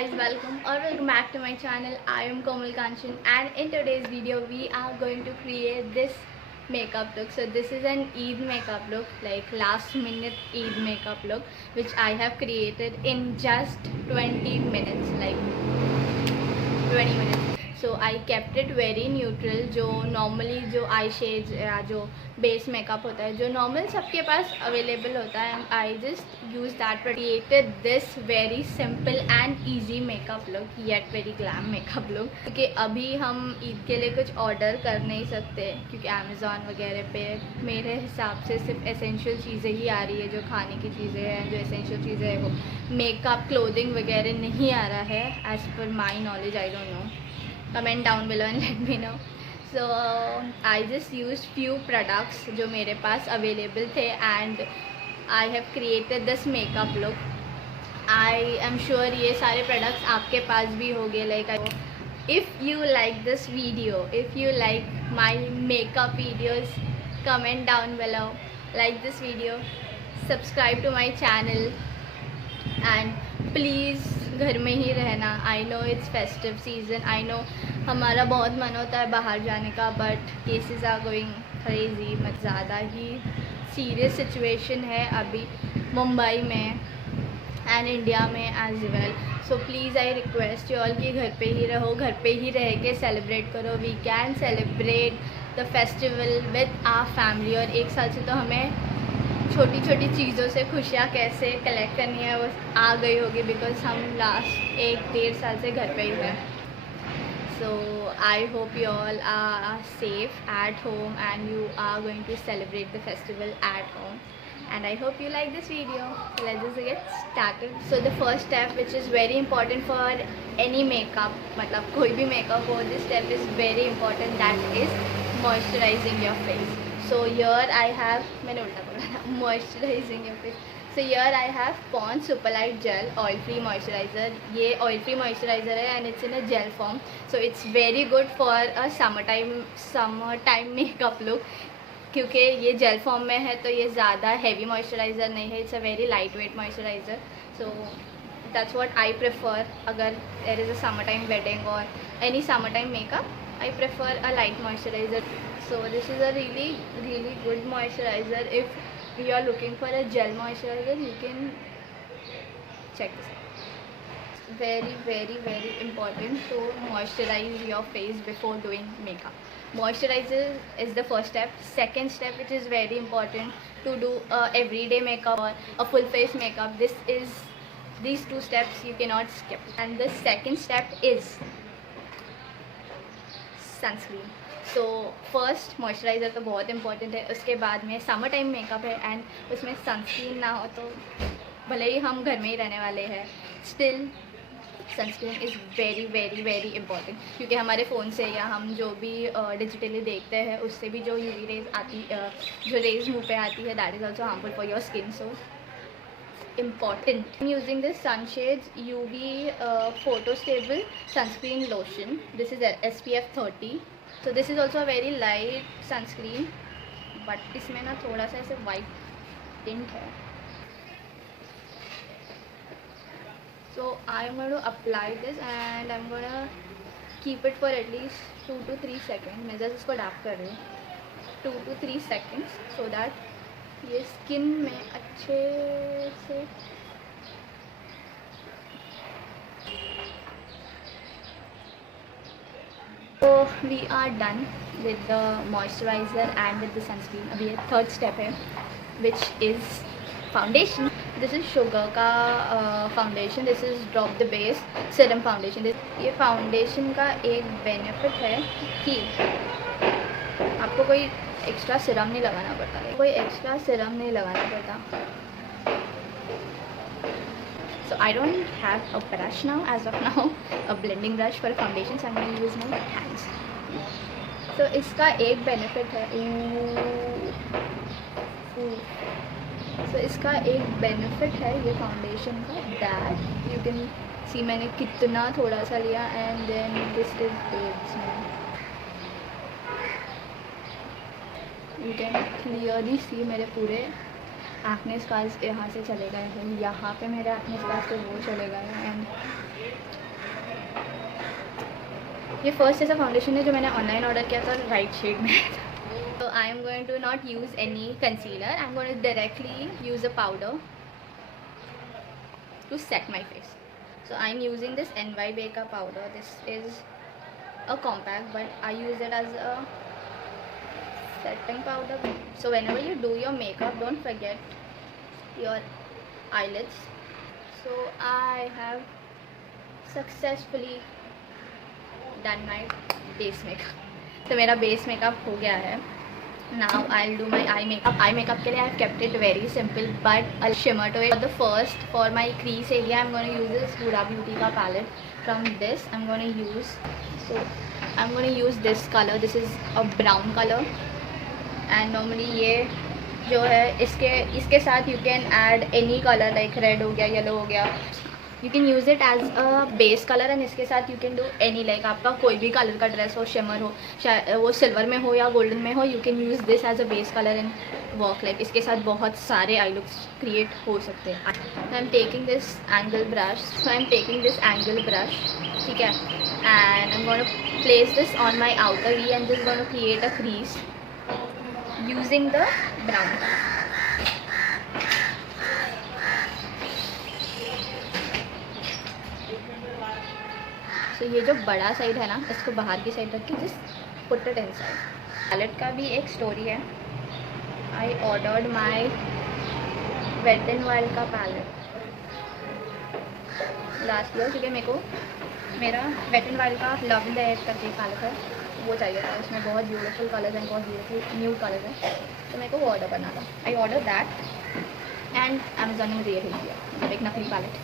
guys, welcome back to my channel. I am Komal Kanchan, and in today's video we are going to create this makeup look. So this is an Eid makeup look, like last minute Eid makeup look, which I have created in just 20 minutes, like 20 minutes. So I kept it very neutral. जो normally जो आई शेड्स या जो base makeup होता है, जो नॉर्मल सबके पास अवेलेबल होता है, I just use that created this very simple and easy makeup look yet very glam makeup look. क्योंकि अभी हम ईद के लिए कुछ ऑर्डर कर नहीं सकते, क्योंकि अमेज़ॉन वगैरह पे मेरे हिसाब से सिर्फ एसेंशियल चीज़ें ही आ रही है. जो खाने की चीज़ें हैं, जो एसेंशियल चीज़ें हैं, वो मेकअप क्लोथिंग वगैरह नहीं आ रहा है as per my knowledge. I don't know, comment down below and let me know. So I just used few products जो मेरे पास available थे and I have created this makeup look. I am sure ये सारे products आपके पास भी होंगे. Like if you like this video, if you like my makeup videos, comment down below, like this video, subscribe to my channel and please घर में ही रहना. I know it's festive season, I know हमारा बहुत मन होता है बाहर जाने का, but cases are going crazy. मतलब ज़्यादा ही सीरियस सिचुएशन है अभी मुंबई में एंड इंडिया में as well. So please I request you all कि घर पे ही रहो, घर पे ही रह के सेलिब्रेट करो. We can celebrate the festival with our family. और एक साल से तो हमें छोटी छोटी चीज़ों से खुशियाँ कैसे कलेक्ट करनी है वो आ गई होगी, बिकॉज हम लास्ट 1-1.5 साल से घर पे ही हैं. So I hope you all are safe at home and you are going to celebrate the festival at home. And I hope you like this video. So let's just get started. So the first step, which is very important for any makeup, मतलब कोई भी makeup हो, this step is very important. That is moisturizing your face. So here I have, मैंने उल्टा बोला था, moisturizing your face. So here I have Pond's Superlight Gel Oil Free Moisturizer. ये oil free moisturizer है and it's in a gel form. So it's very good for a summertime makeup look. क्योंकि ये jail form में है तो ये ज़्यादा heavy moisturiser नहीं है. It's a very lightweight moisturiser. So that's what I prefer. अगर there is a summer time wedding और any summer time makeup, I prefer a light moisturiser. So this is a really good moisturiser. If you are looking for a gel moisturiser, you can check this out. Very very important to moisturize your face before doing makeup. Moisturizer is the first step. Second step, which is very important to do everyday makeup or a full face makeup, these two steps you cannot skip. And the second step is sunscreen. So first moisturizer तो बहुत important है, उसके बाद में summer time makeup है एंड उसमें सनस्क्रीन ना हो तो भले ही हम घर में ही रहने वाले हैं, still sunscreen is very very very important. क्योंकि हमारे फ़ोन से या हम जो भी डिजिटली देखते हैं उससे भी जो यूवी रेज आती, जो रेज मुंह पे आती है, that is also harmful for your skin. So important. I'm using this Sunshades UV photo stable sunscreen lotion. This is SPF 30. So this is also a very light sunscreen, but इसमें ना थोड़ा सा ऐसे white tint है. So I'm going to apply this and I'm going to keep it for at least 2 to 3 seconds. मैं जस्ट इसको डैप कर रही हूँ 2 to 3 seconds so that ये स्किन में अच्छे से तो we are done with the moisturizer and with the sunscreen. अभी ये थर्ड स्टेप है, which is foundation. This is Sugar का foundation. This is drop the base serum foundation. ये फाउंडेशन का एक बेनिफिट है कि आपको कोई एक्स्ट्रा सीरम नहीं लगाना पड़ता. So I don't have a brush now, as of now a blending brush for foundation. So I am going to use my hands. तो इसका एक बेनिफिट है, तो इसका एक बेनिफिट है ये फाउंडेशन का, दैट यू कैन सी मैंने कितना थोड़ा सा लिया and then this is you can clearly see मेरे पूरे एक्ने स्कार्स यहाँ से चले गए हैं, यहाँ पे मेरे एक्ने स्कार्स थे वो चले गए हैं। एंड ये फर्स्ट ऐसा फाउंडेशन है जो मैंने ऑनलाइन ऑर्डर किया था, राइट शेड में था। तो I am going to not use any concealer, I am going to directly use a powder to set my face. So I'm using this NY Beka powder. This is a compact, but I use it as a setting powder. So whenever you do your makeup, don't forget your eyelids. So I have successfully done my base makeup. तो मेरा base makeup हो गया है. Now I'll do my eye makeup. Eye makeup के लिए I've kept it very simple, but I'll shimmer to it. For the first, for my crease area, I'm going to use this Huda Beauty का palette. From this, I'm going to use this color. This is a brown color. And normally ये जो है इसके साथ you can add any color like red हो गया, yellow हो गया. You can use it as a base color and इसके साथ you can do any like आपका कोई भी कलर का ड्रेस हो, शिमर हो, वो सिल्वर में हो या गोल्डन में हो, you can use this as a base color and work like इसके साथ बहुत सारे आई लुक्स क्रिएट हो सकते हैं. I'm taking this angle brush. So I'm taking this angle brush, ठीक है, and I'm going to place this on my outer V and just going to create a crease using the brown color. तो ये जो बड़ा साइड है ना, इसको बाहर की साइड रख के just put it inside. Palette का भी एक स्टोरी है. I ordered my wet and wild का पैलेट लास्ट ईयर, क्योंकि मेरे को मेरा वेट एंड वाइल्ड का लव इन द एयर करके पैलेट है, वो चाहिए था. उसमें बहुत ब्यूटीफुल कलर्स हैं, बहुत ब्यूटीफुल न्यू कलर है, तो मेरे को वो ऑर्डर करना था. I order that and Amazon ने मुझे ये भेज दिया, मतलब एक नकली पैलेट.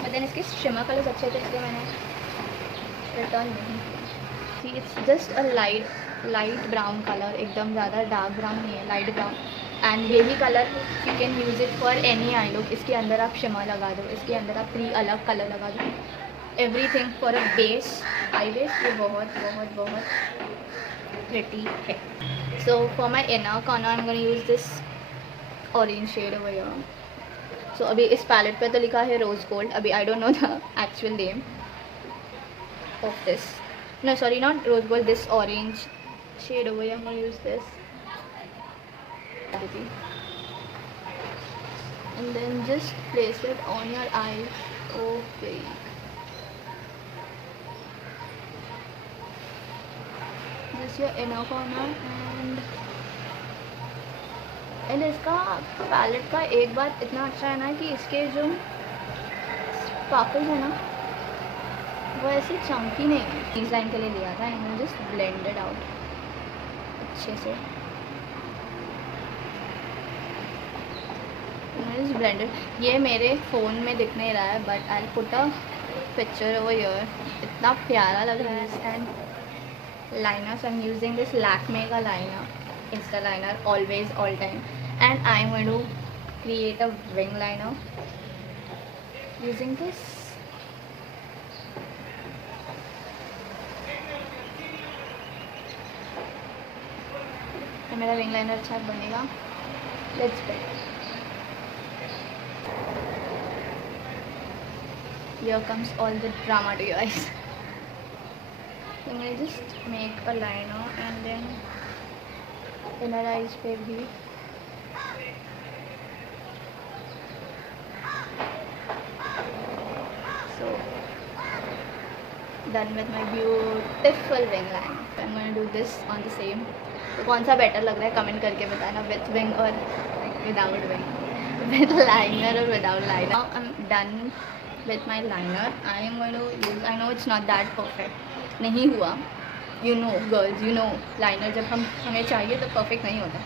बट देन इसके शिमर कलर्स अच्छे थे, इसलिए मैंने रिटर्न नहीं किया. See it's just a light brown colour, एकदम ज़्यादा डार्क ब्राउन नहीं है, लाइट ब्राउन. एंड यही colour you can use it for any I look. इसके अंदर आप शिमर लगा दो, इसके अंदर आप 3 अलग कलर लगा दो, everything for a base, eye base. ये बहुत बहुत बहुत प्रिटी है. So for my inner corner I am going to use this orange shade over here. सो अभी इस पैलेट पे तो लिखा है रोज़ गोल्ड. अभी I don't know the actual name of this. No, sorry, not rose gold, this orange shade over here. I'm going to use this and then just place it on your eyes. Okay, this your inner corner. and इसका पैलेट का एक बात इतना अच्छा है ना कि इसके जो स्पार्कल्स है ना वो ऐसी चमकी नहीं है. इस लाइन के लिए लिया था एंड जस्ट ब्लेंडेड आउट अच्छे से. ब्लेंडेड ये मेरे फ़ोन में दिख नहीं रहा है, but I put a picture over here. इतना प्यारा लग रहा है. And liner, so I am using this Lakme का liner, insta liner, always all time. And I am going to create a wing liner using this. मेरा wing liner अच्छा बनेगा. Let's go. Here comes all the drama to your eyes. So I'm going to just make a liner and then inner eyes पे भी so done with my beautiful wing line. I'm going to do this on the same. तो कौन सा बेटर लग रहा है comment करके बताना, विथ विंग और विदाउट विंग, विथ लाइनर और without liner. Now I am done with my liner. I am going to use, I know it's not that perfect, नहीं हुआ. You know girls, you know liner जब हमें चाहिए तो परफेक्ट नहीं होता.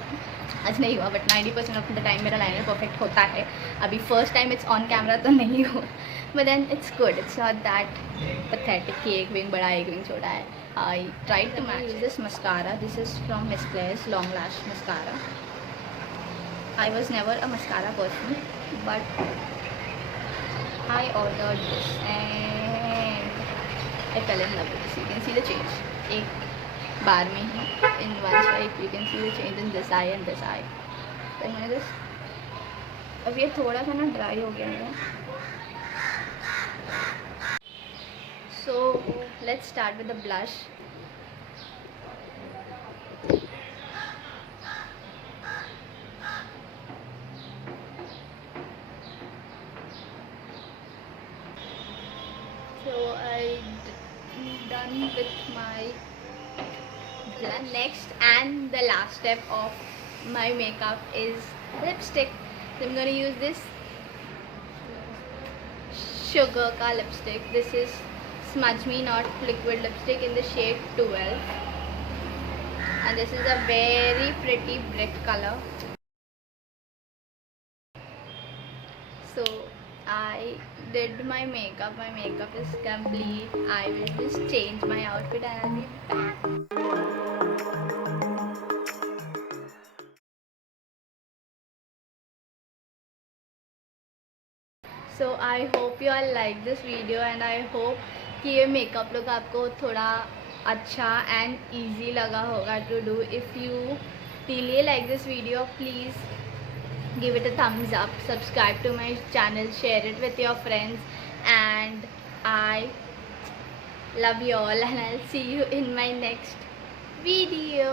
आज नहीं हुआ, बट 90% ऑफ द टाइम मेरा लाइनर परफेक्ट होता है. अभी first time it's on camera तो नहीं हुआ, but then it's good. It's not that pathetic कि एक विंग बड़ा एक विंग छोटा है. I tried to match this mascara. This is from Miss Claire's Long Lash Mascara. I was never a mascara person, but I ordered this and I fell in love with this. You can see the change. एक बार में ही in one swipe you can see the change in this eye and this eye. So I'm gonna just अब ये थोड़ा सा ना ड्राई हो गया है. So let's start with the blush. So done with my blush. Next and the last step of my makeup is lipstick. So I'm going to use this Sugar ka lipstick. This is Smudge Me Not liquid lipstick in the shade 12, and this is a very pretty brick color. So I did my makeup. My makeup is complete. I will just change my outfit and I'll be back. So I hope you all like this video and I hope कि ये makeup look आपको थोड़ा अच्छा and easy लगा होगा to do. If you really like this video, please give it a thumbs up, subscribe to my channel, share it with your friends, and I love you all and I'll see you in my next video.